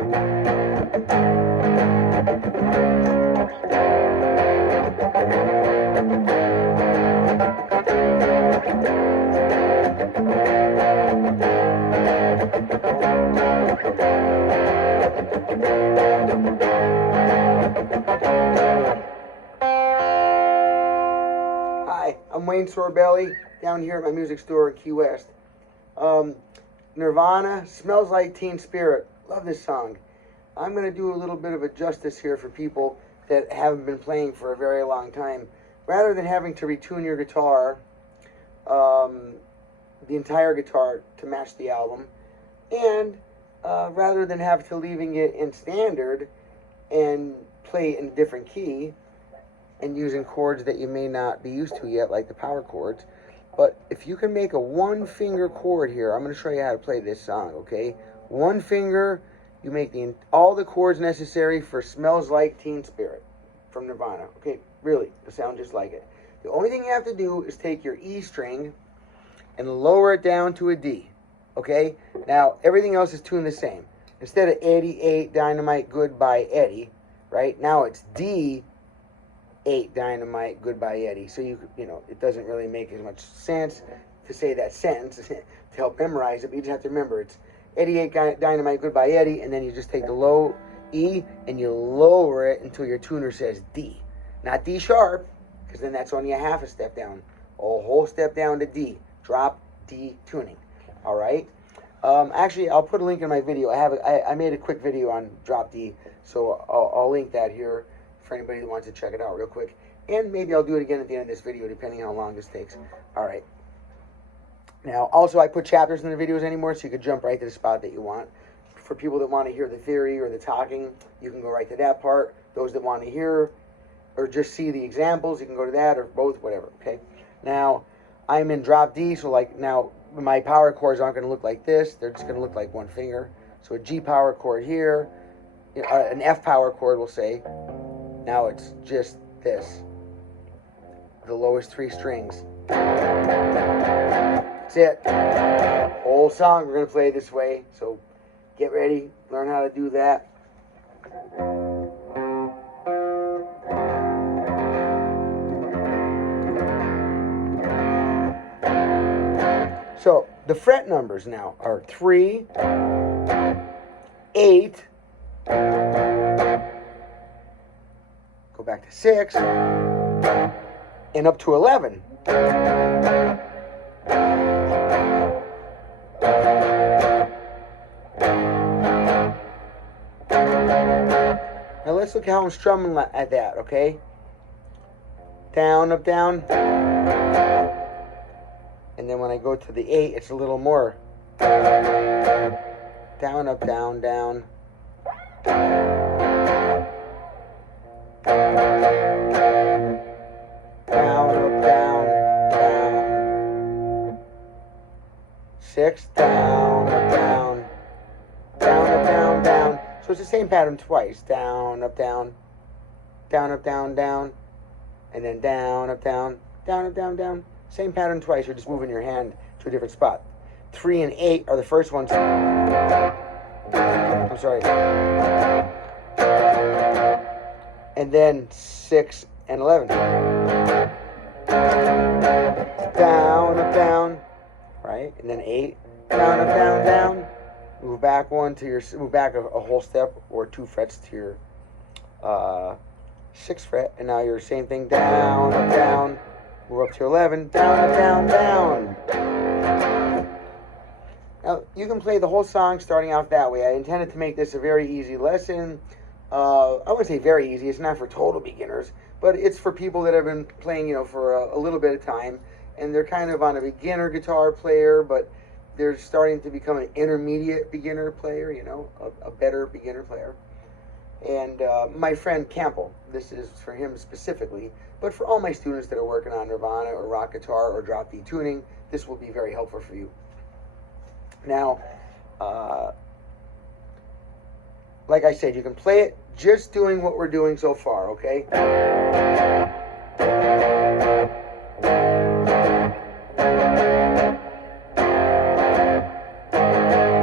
Hi, I'm Wayne Sorbelli, down here at my music store in Key West. Nirvana, Smells Like Teen Spirit. Love this song. I'm going to do a little bit of a justice here for people that haven't been playing for a very long time. Rather than having to retune your guitar, the entire guitar to match the album, and rather than have to leaving it in standard and play in a different key and using chords that you may not be used to yet, like the power chords. But if you can make a one finger chord here, I'm going to show you how to play this song, okay? One finger, you make all the chords necessary for Smells Like Teen Spirit from Nirvana, okay? Really, it'll sound just like it. The only thing you have to do is take your E string and lower it down to a D, okay? Now, everything else is tuned the same. Instead of 88 Dynamite Goodbye Eddie, right? Now it's D 8 Dynamite Goodbye Eddie. So you know, it doesn't really make as much sense to say that sentence to help memorize it, but you just have to remember it's 88 Dynamite Goodbye Eddie, and then you just take the low E and you lower it until your tuner says D. Not D sharp, because then that's only a half a step down. A whole step down to D. Drop D tuning. All right. Actually, I'll put a link in my video. I made a quick video on drop D, so I'll link that here for anybody that wants to check it out real quick. And maybe I'll do it again at the end of this video, depending on how long this takes. All right. Now, also, I put chapters in the videos anymore, so you could jump right to the spot that you want. For people that want to hear the theory or the talking, you can go right to that part. Those that want to hear or just see the examples, you can go to that, or both, whatever, okay? Now, I'm in drop D, so like now my power chords aren't going to look like this. They're just going to look like one finger. So a G power chord here, an F power chord, we'll say. Now it's just this, the lowest three strings. That's it. Whole song we're going to play this way. So get ready, learn how to do that. So the fret numbers now are 3, 8, go back to 6, and up to 11. Now let's look how I'm strumming at that, okay? Down, up, down. And then when I go to the 8, it's a little more. Down, up, down, down. Down, up, down, down. 6, down, up, down. Down, up, down, down. So it's the same pattern twice. Down, up, down. Down, up, down, down. And then down, up, down. Down, up, down, down. Same pattern twice. You're just moving your hand to a different spot. 3 and 8 are the first ones. I'm sorry. And then 6 and 11. Down, up, down. Right? And then 8. Down, up, down, down. Move back one to your, move back a whole step or 2 frets to your 6th fret. And now you're same thing. Down, up, down. Move up to 11. Down, up, down, down. Now, you can play the whole song starting out that way. I intended to make this a very easy lesson. I wouldn't say very easy. It's not for total beginners, but it's for people that have been playing, you know, for a little bit of time, and they're kind of on a beginner guitar player, but they're starting to become an intermediate beginner player, you know, a better beginner player. And my friend Campbell, this is for him specifically, but for all my students that are working on Nirvana or rock guitar or drop D tuning, this will be very helpful for you. Now, like I said, you can play it just doing what we're doing so far, okay?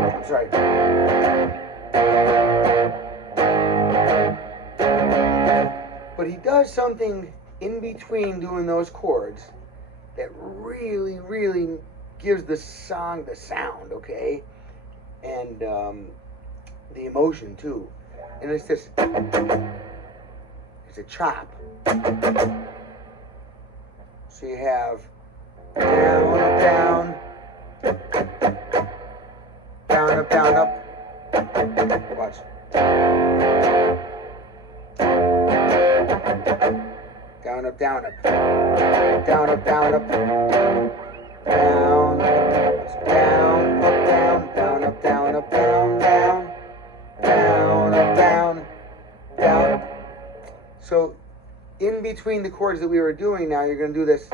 I'm sorry. there's something in between doing those chords that really, really gives the song the sound, okay? And the emotion too. And it's this, it's a chop. So you have down, up, down, down, up, down, up. Watch. Down, up, down, up. Down, up, down, up. Down, down, up, down, down, up, down, up, down, down, down, up, down, down. So in between the chords that we were doing now, you're going to do this.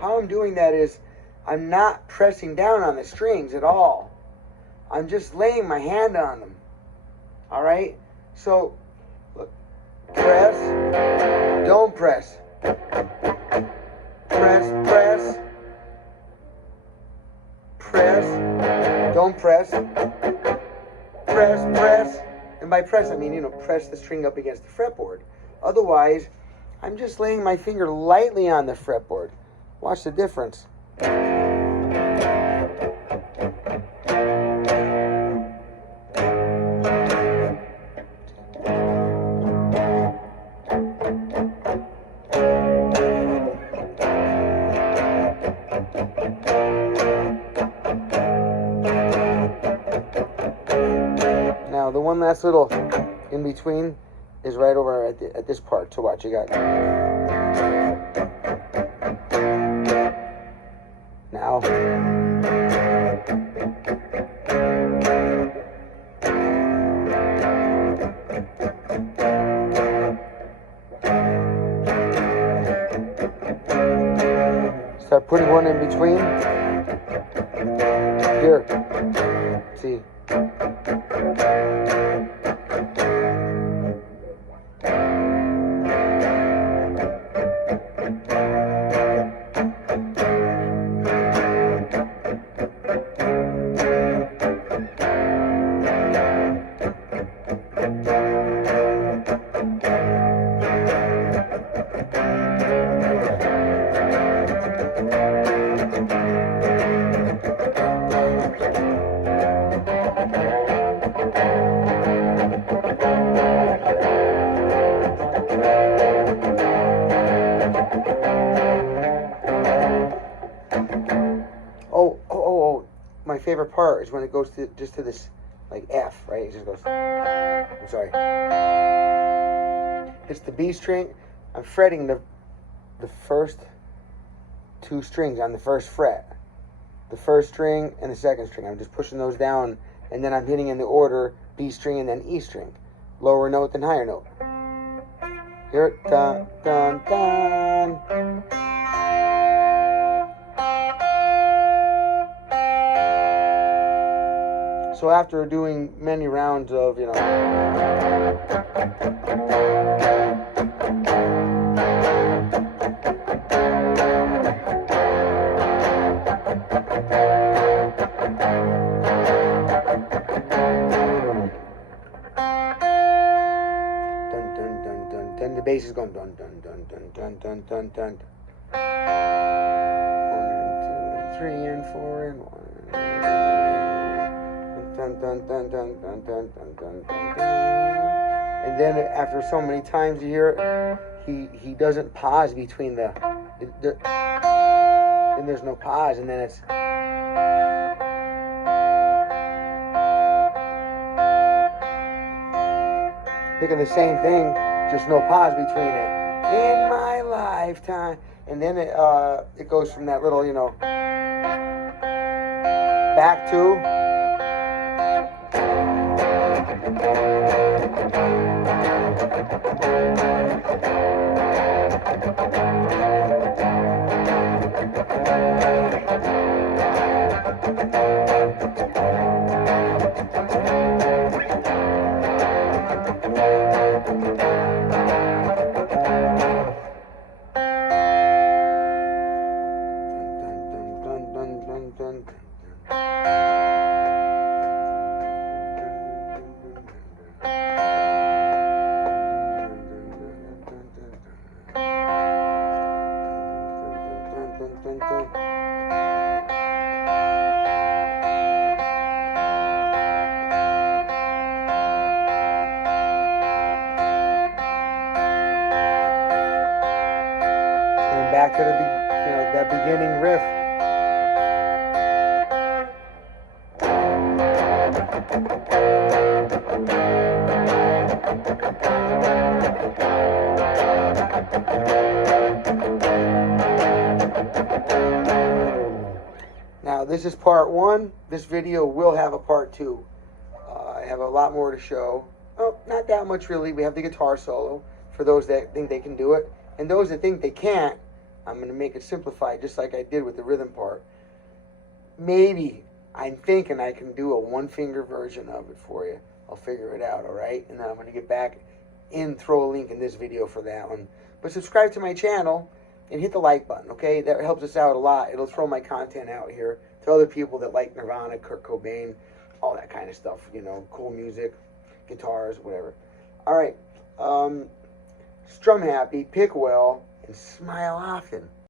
How I'm doing that is I'm not pressing down on the strings at all. I'm just laying my hand on them. All right? So, look. Press. Don't press. Press, press. Press. Don't press. Press, press. And by press, I mean, press the string up against the fretboard. Otherwise, I'm just laying my finger lightly on the fretboard. Watch the difference. Now, the one last little in between is right over at this part. So watch, you got now. Start putting one in between. Here. See. My favorite part is when it goes to just to this like F, right? It just goes. I'm sorry. It's the B string. I'm fretting the first two strings on the first fret, the first string and the second string. I'm just pushing those down, and then I'm hitting in the order B string and then E string, lower note then higher note. Here, dun dun dun. So after doing many rounds of, then the bass is going dun dun dun dun dun dun dun dun. 1 and 2 and 3 and 4 and 1. Dun, dun, dun, dun, dun, dun, dun, dun, dun. And then after so many times you hear it, he doesn't pause between and there's no pause, and then it's picking the same thing, just no pause between it. In my lifetime, And then it goes from that little, you know, back to. Back to the, you know, that beginning riff. Now this is part one. This video will have a part two. I have a lot more to show. Oh, not that much really. We have the guitar solo for those that think they can do it, and those that think they can't. I'm going to make it simplified just like I did with the rhythm part. Maybe I'm thinking I can do a one-finger version of it for you. I'll figure it out, all right? And then I'm going to get back and throw a link in this video for that one. But subscribe to my channel and hit the like button, okay? That helps us out a lot. It'll throw my content out here to other people that like Nirvana, Kurt Cobain, all that kind of stuff. You know, cool music, guitars, whatever. All right. Strum happy, pick well, and smile often.